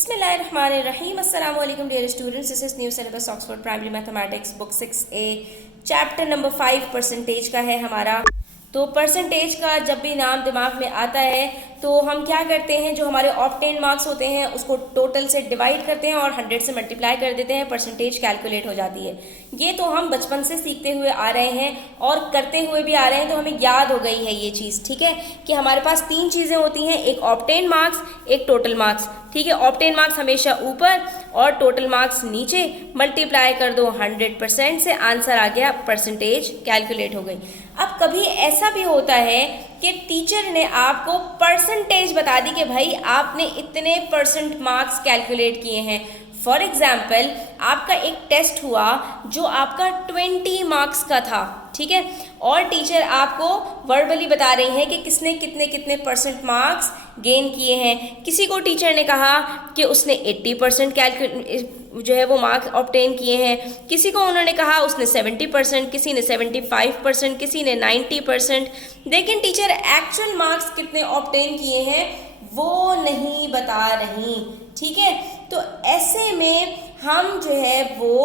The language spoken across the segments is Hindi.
बिस्मिल्लाहिर्रहमानिर्रहीम अस्सलाम वालेकुम dear students, this is new syllabus Oxford primary mathematics book 6A chapter number 5 percentage का है हमारा। तो परसेंटेज का जब भी नाम दिमाग में आता है तो हम क्या करते हैं, जो हमारे ऑब्टेन मार्क्स होते हैं उसको टोटल से डिवाइड करते हैं और 100 से मल्टीप्लाई कर देते हैं, परसेंटेज कैलकुलेट हो जाती है। ये तो हम बचपन से सीखते हुए आ रहे हैं और करते हुए भी आ रहे हैं, तो हमें याद हो गई है ये चीज़। ठीक है कि हमारे पास तीन चीज़ें होती हैं, एक ऑब्टेन मार्क्स, एक टोटल मार्क्स। ठीक है, ऑब्टेन मार्क्स हमेशा ऊपर और टोटल मार्क्स नीचे, मल्टीप्लाई कर दो 100% से, आंसर आ गया, परसेंटेज कैलकुलेट हो गई। अब कभी ऐसा भी होता है कि टीचर ने आपको परसेंटेज बता दी कि भाई आपने इतने परसेंट मार्क्स कैलकुलेट किए हैं। फॉर एग्जाम्पल आपका एक टेस्ट हुआ जो आपका 20 मार्क्स का था, ठीक है, और टीचर आपको वर्बली बता रही हैं कि किसने कितने कितने परसेंट मार्क्स गेन किए हैं। किसी को टीचर ने कहा कि उसने 80% जो है वो मार्क्स ऑब्टेन किए हैं, किसी को उन्होंने कहा उसने 70%, किसी ने 75%, किसी ने 90%, लेकिन टीचर एक्चुअल मार्क्स कितने ऑब्टेन किए हैं वो नहीं बता रही। ठीक है, तो ऐसे में हम जो है वो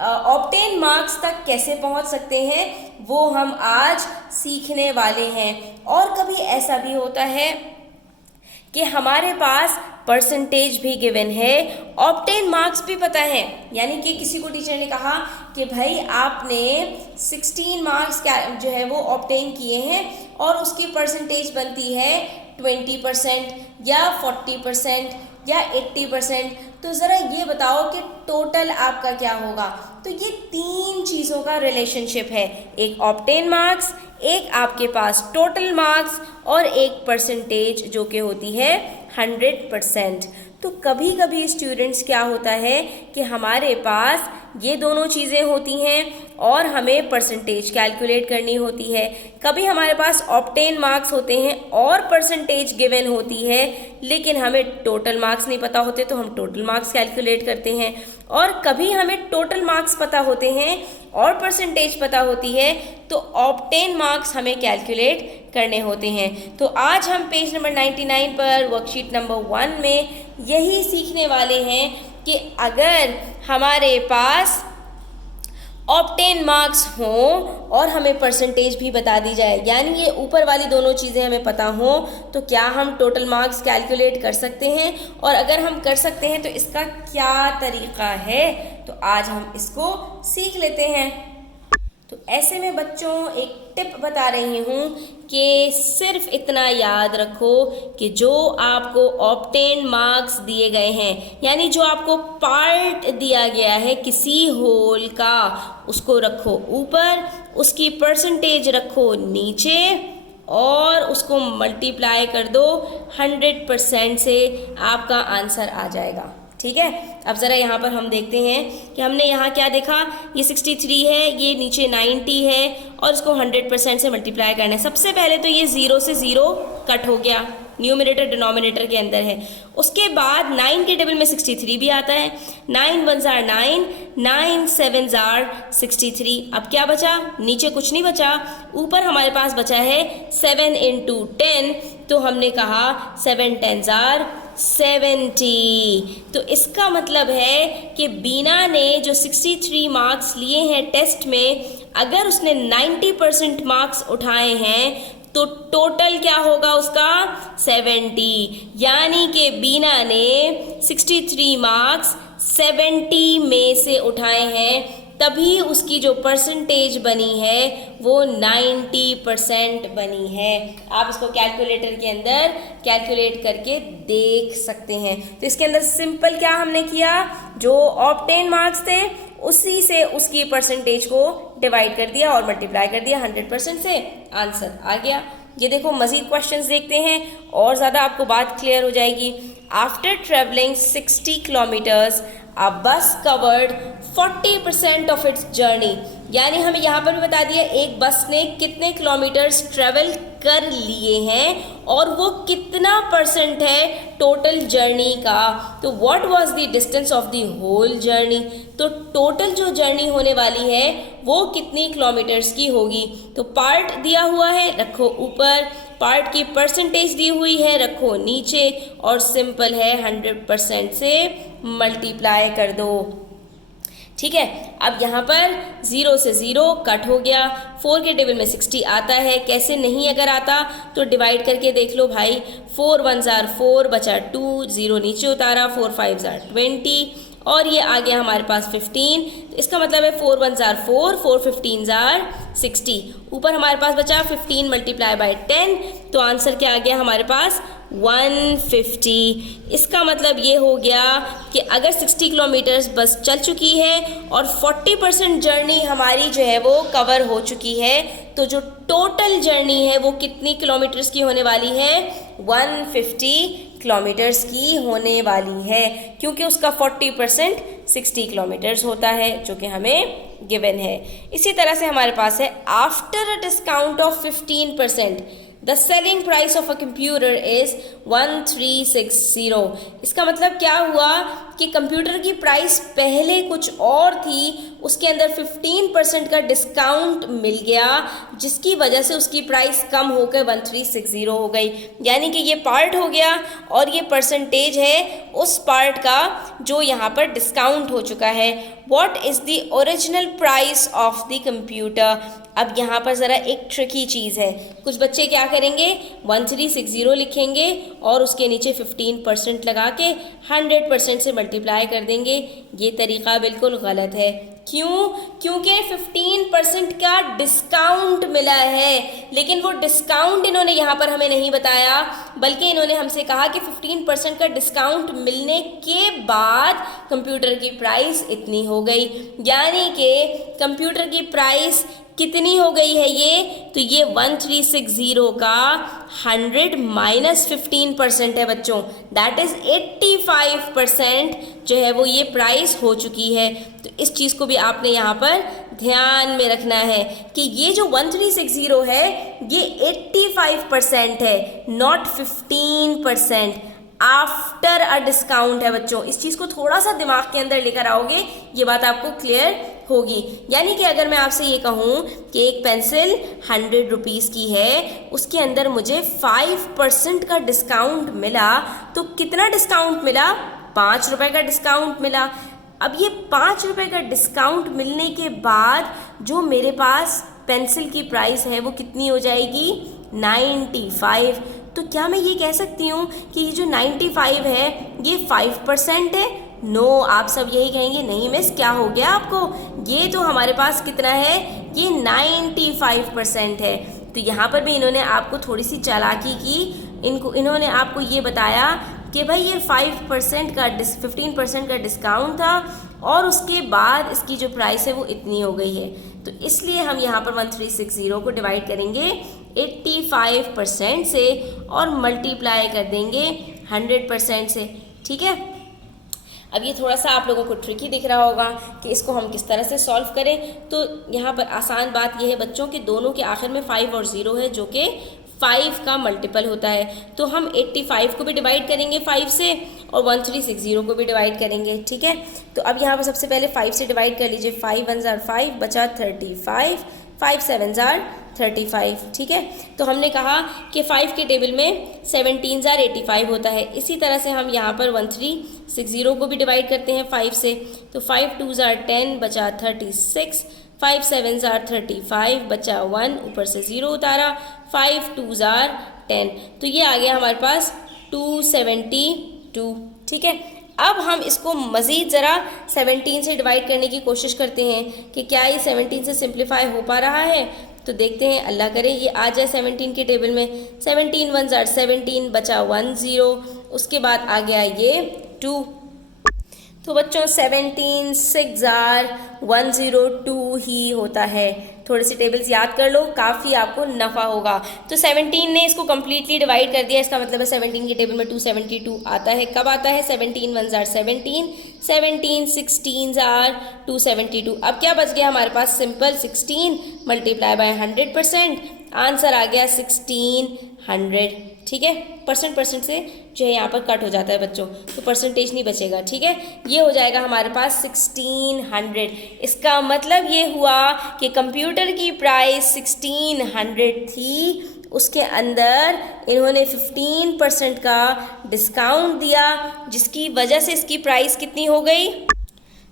ऑब्टेन मार्क्स तक कैसे पहुंच सकते हैं वो हम आज सीखने वाले हैं। और कभी ऐसा भी होता है कि हमारे पास परसेंटेज भी गिवन है, ऑब्टेन मार्क्स भी पता है, यानी कि किसी को टीचर ने कहा कि भाई आपने 16 मार्क्स जो है वो ऑब्टेन किए हैं और उसकी परसेंटेज बनती है 20% या 40% या 80%, तो ज़रा ये बताओ कि टोटल आपका क्या होगा। तो ये तीन चीज़ों का रिलेशनशिप है, एक ऑब्टेन मार्क्स, एक आपके पास टोटल मार्क्स और एक परसेंटेज जो कि होती है 100%। तो कभी कभी स्टूडेंट्स क्या होता है कि हमारे पास ये दोनों चीज़ें होती हैं और हमें परसेंटेज कैलकुलेट करनी होती है। कभी हमारे पास ऑब्टेन मार्क्स होते हैं और परसेंटेज गिवन होती है, लेकिन हमें टोटल मार्क्स नहीं पता होते तो हम टोटल मार्क्स कैलकुलेट करते हैं, और कभी हमें टोटल मार्क्स पता होते हैं और परसेंटेज पता होती है तो ऑब्टेन मार्क्स हमें कैलकुलेट करने होते हैं। तो आज हम पेज नंबर 99 पर वर्कशीट नंबर 1 में यही सीखने वाले हैं कि अगर हमारे पास ऑब्टेन मार्क्स हों और हमें परसेंटेज भी बता दी जाए, यानी ये ऊपर वाली दोनों चीज़ें हमें पता हों, तो क्या हम टोटल मार्क्स कैलकुलेट कर सकते हैं, और अगर हम कर सकते हैं तो इसका क्या तरीका है, तो आज हम इसको सीख लेते हैं। तो ऐसे में बच्चों एक टिप बता रही हूँ कि सिर्फ इतना याद रखो कि जो आपको ऑब्टेन मार्क्स दिए गए हैं, यानी जो आपको पार्ट दिया गया है किसी होल का, उसको रखो ऊपर, उसकी परसेंटेज रखो नीचे और उसको मल्टीप्लाई कर दो 100% से, आपका आंसर आ जाएगा। ठीक है, अब ज़रा यहाँ पर हम देखते हैं कि हमने यहाँ क्या देखा, ये 63 है, ये नीचे 90 है और इसको 100% से मल्टीप्लाई करना है। सबसे पहले तो ये 0 से 0 कट हो गया, न्यूमरेटर डिनोमिनेटर के अंदर है। उसके बाद 9 के टेबल में 63 भी आता है, 9 1 जार 9, 9 7 जार 63। अब क्या बचा, नीचे कुछ नहीं बचा, ऊपर हमारे पास बचा है 7 × 10, तो हमने कहा 7 10 जार 70। तो इसका मतलब है कि बीना ने जो 63 मार्क्स लिए हैं टेस्ट में, अगर उसने 90% मार्क्स उठाए हैं तो टोटल क्या होगा उसका 70, यानी कि बीना ने 63 मार्क्स 70 में से उठाए हैं, तभी उसकी जो परसेंटेज बनी है वो 90% बनी है। आप इसको कैलकुलेटर के अंदर कैलकुलेट करके देख सकते हैं। तो इसके अंदर सिंपल क्या हमने किया, जो ऑब्टेन मार्क्स थे उसी से उसकी परसेंटेज को डिवाइड कर दिया और मल्टीप्लाई कर दिया 100% से, आंसर आ गया। ये देखो मज़ीद क्वेश्चंस देखते हैं और ज़्यादा आपको बात क्लियर हो जाएगी। After travelling 60 kilometres a bus covered 40% of its journey, यानी हमें यहाँ पर भी बता दिया एक बस ने कितने किलोमीटर्स ट्रेवल कर लिए हैं और वो कितना परसेंट है टोटल जर्नी का। तो what was the distance of the whole journey, तो टोटल जो जर्नी होने वाली है वो कितनी किलोमीटर्स की होगी। तो पार्ट दिया हुआ है, रखो ऊपर, पार्ट की परसेंटेज दी हुई है, रखो नीचे और सिंपल है 100% से मल्टीप्लाई कर दो। ठीक है, अब यहाँ पर 0 से 0 कट हो गया। 4 के टेबल में 60 आता है, कैसे नहीं अगर आता तो डिवाइड करके देख लो भाई। 4 1s are 4 बचा 2, 0 नीचे उतारा, 4 5s are 20 और ये आ गया हमारे पास 15। तो इसका मतलब है 4 1s are 4, 4 15s are 60। ऊपर हमारे पास बचा 15 मल्टीप्लाई बाय 10, तो आंसर क्या आ गया हमारे पास 150। इसका मतलब ये हो गया कि अगर 60 किलोमीटर्स बस चल चुकी है और 40% जर्नी हमारी जो है वो कवर हो चुकी है, तो जो टोटल जर्नी है वो कितनी किलोमीटर्स की होने वाली है? 150 किलोमीटर्स की होने वाली है, क्योंकि उसका 40% 60 किलोमीटर्स होता है, जो कि हमें गिवन है। इसी तरह से हमारे पास है after a discount of 15% the selling price of a computer is 1360। इसका मतलब क्या हुआ कि कंप्यूटर की प्राइस पहले कुछ और थी, उसके अंदर 15% का डिस्काउंट मिल गया, जिसकी वजह से उसकी प्राइस कम होकर 1360 हो गई। यानी कि ये पार्ट हो गया और ये परसेंटेज है उस पार्ट का जो यहाँ पर डिस्काउंट हो चुका है। What is the original price of the computer? अब यहाँ पर ज़रा एक ट्रिकी चीज़ है। कुछ बच्चे क्या करेंगे, 1360 लिखेंगे और उसके नीचे 15% लगा के 100% से मल्टीप्लाई कर देंगे। ये तरीक़ा बिल्कुल गलत है। क्यों? क्योंकि 15% का डिस्काउंट मिला है, लेकिन वो डिस्काउंट इन्होंने यहाँ पर हमें नहीं बताया, बल्कि इन्होंने हमसे कहा कि 15% का डिस्काउंट मिलने के बाद कंप्यूटर की प्राइस इतनी हो गई। यानी कि कंप्यूटर की प्राइस कितनी हो गई है ये? तो ये 1360 का 100 माइनस 15% है बच्चों, दैट इज़ 85% जो है वो ये प्राइस हो चुकी है। तो इस चीज़ को भी आपने यहाँ पर ध्यान में रखना है कि ये जो 1360 है ये 85% है, नॉट 15% आफ्टर अ डिस्काउंट है बच्चों। इस चीज़ को थोड़ा सा दिमाग के अंदर लेकर आओगे, ये बात आपको क्लियर होगी। यानी कि अगर मैं आपसे ये कहूँ कि एक पेंसिल 100 रुपीज़ की है, उसके अंदर मुझे 5% का डिस्काउंट मिला, तो कितना डिस्काउंट मिला? 5 रुपये का डिस्काउंट मिला। अब ये 5 रुपये का डिस्काउंट मिलने के बाद जो मेरे पास पेंसिल की प्राइस है वो कितनी हो जाएगी? 95। तो क्या मैं ये कह सकती हूँ कि ये जो 95 है ये 5% है? नो, आप सब यही कहेंगे नहीं मिस क्या हो गया आपको, ये तो हमारे पास कितना है, ये 95% है। तो यहाँ पर भी इन्होंने आपको थोड़ी सी चालाकी की, इन्होंने आपको ये बताया कि भाई ये 5% का 15% का डिस्काउंट था और उसके बाद इसकी जो प्राइस है वो इतनी हो गई है। तो इसलिए हम यहाँ पर 1360 को डिवाइड करेंगे 85% से और मल्टीप्लाई कर देंगे 100% से। ठीक है, अब ये थोड़ा सा आप लोगों को ट्रिकी दिख रहा होगा कि इसको हम किस तरह से सॉल्व करें। तो यहाँ पर आसान बात यह है बच्चों कि दोनों के आखिर में 5 और 0 है, जो कि 5 का मल्टीपल होता है। तो हम 85 को भी डिवाइड करेंगे 5 से और 1360 को भी डिवाइड करेंगे। ठीक है, तो अब यहाँ पर सबसे पहले 5 से डिवाइड कर लीजिए। 5 1s are 5 बचा 35, 5 7s are 35। ठीक है, तो हमने कहा कि 5 के टेबल में 17s are 85 होता है। इसी तरह से हम यहाँ पर 1360 को भी डिवाइड करते हैं 5 से। तो 5 2s are 10 बचा 36, 5 7s are 35 बचा 1, ऊपर से 0 उतारा, 5 2s are 10। तो ये आ गया हमारे पास 272। ठीक है, अब हम इसको मज़ीद ज़रा 17 से डिवाइड करने की कोशिश करते हैं कि क्या ये 17 से सिंप्लीफाई हो पा रहा है। तो देखते हैं, अल्लाह करे ये आ जाए 17 के टेबल में। 17 1s are 17 बचा 1 0, उसके बाद आ गया ये 2। तो बच्चों 17 6 are 102 ही होता है। थोड़े से टेबल्स याद कर लो, काफ़ी आपको नफ़ा होगा। तो 17 ने इसको कम्प्लीटली डिवाइड कर दिया, इसका मतलब है 17 के टेबल में 272 आता है। कब आता है? 17 1s are 17, 17 16s are 272। अब क्या बच गया हमारे पास? सिंपल 16 मल्टीप्लाई बाय 100%, आंसर आ गया 1600। ठीक है, परसेंट से जो है यहाँ पर कट हो जाता है बच्चों, तो परसेंटेज नहीं बचेगा। ठीक है, ये हो जाएगा हमारे पास 1600। इसका मतलब ये हुआ कि कंप्यूटर की प्राइस 1600 थी उसके अंदर इन्होंने 15% का डिस्काउंट दिया, जिसकी वजह से इसकी प्राइस कितनी हो गई,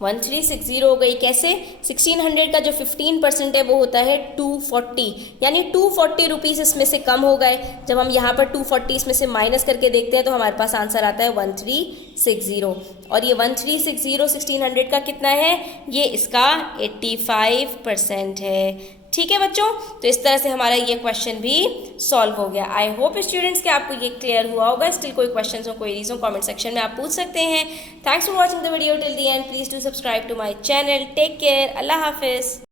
1360 हो गई। कैसे, 1600 का जो 15% है वो होता है 240, यानी 240 रुपीज़ इसमें से कम हो गए। जब हम यहाँ पर 240 इसमें से माइनस करके देखते हैं तो हमारे पास आंसर आता है 1360, और ये 1360 1600 का कितना है, ये इसका 85% है। ठीक है बच्चों, तो इस तरह से हमारा ये क्वेश्चन भी सॉल्व हो गया। आई होप स्टूडेंट्स कि आपको ये क्लियर हुआ होगा। स्टिल कोई क्वेश्चन हो, क्वेरीज हो, कमेंट सेक्शन में आप पूछ सकते हैं। Thanks for watching the video till the end. Please do subscribe to my channel. Take care. अल्लाह हाफिज़।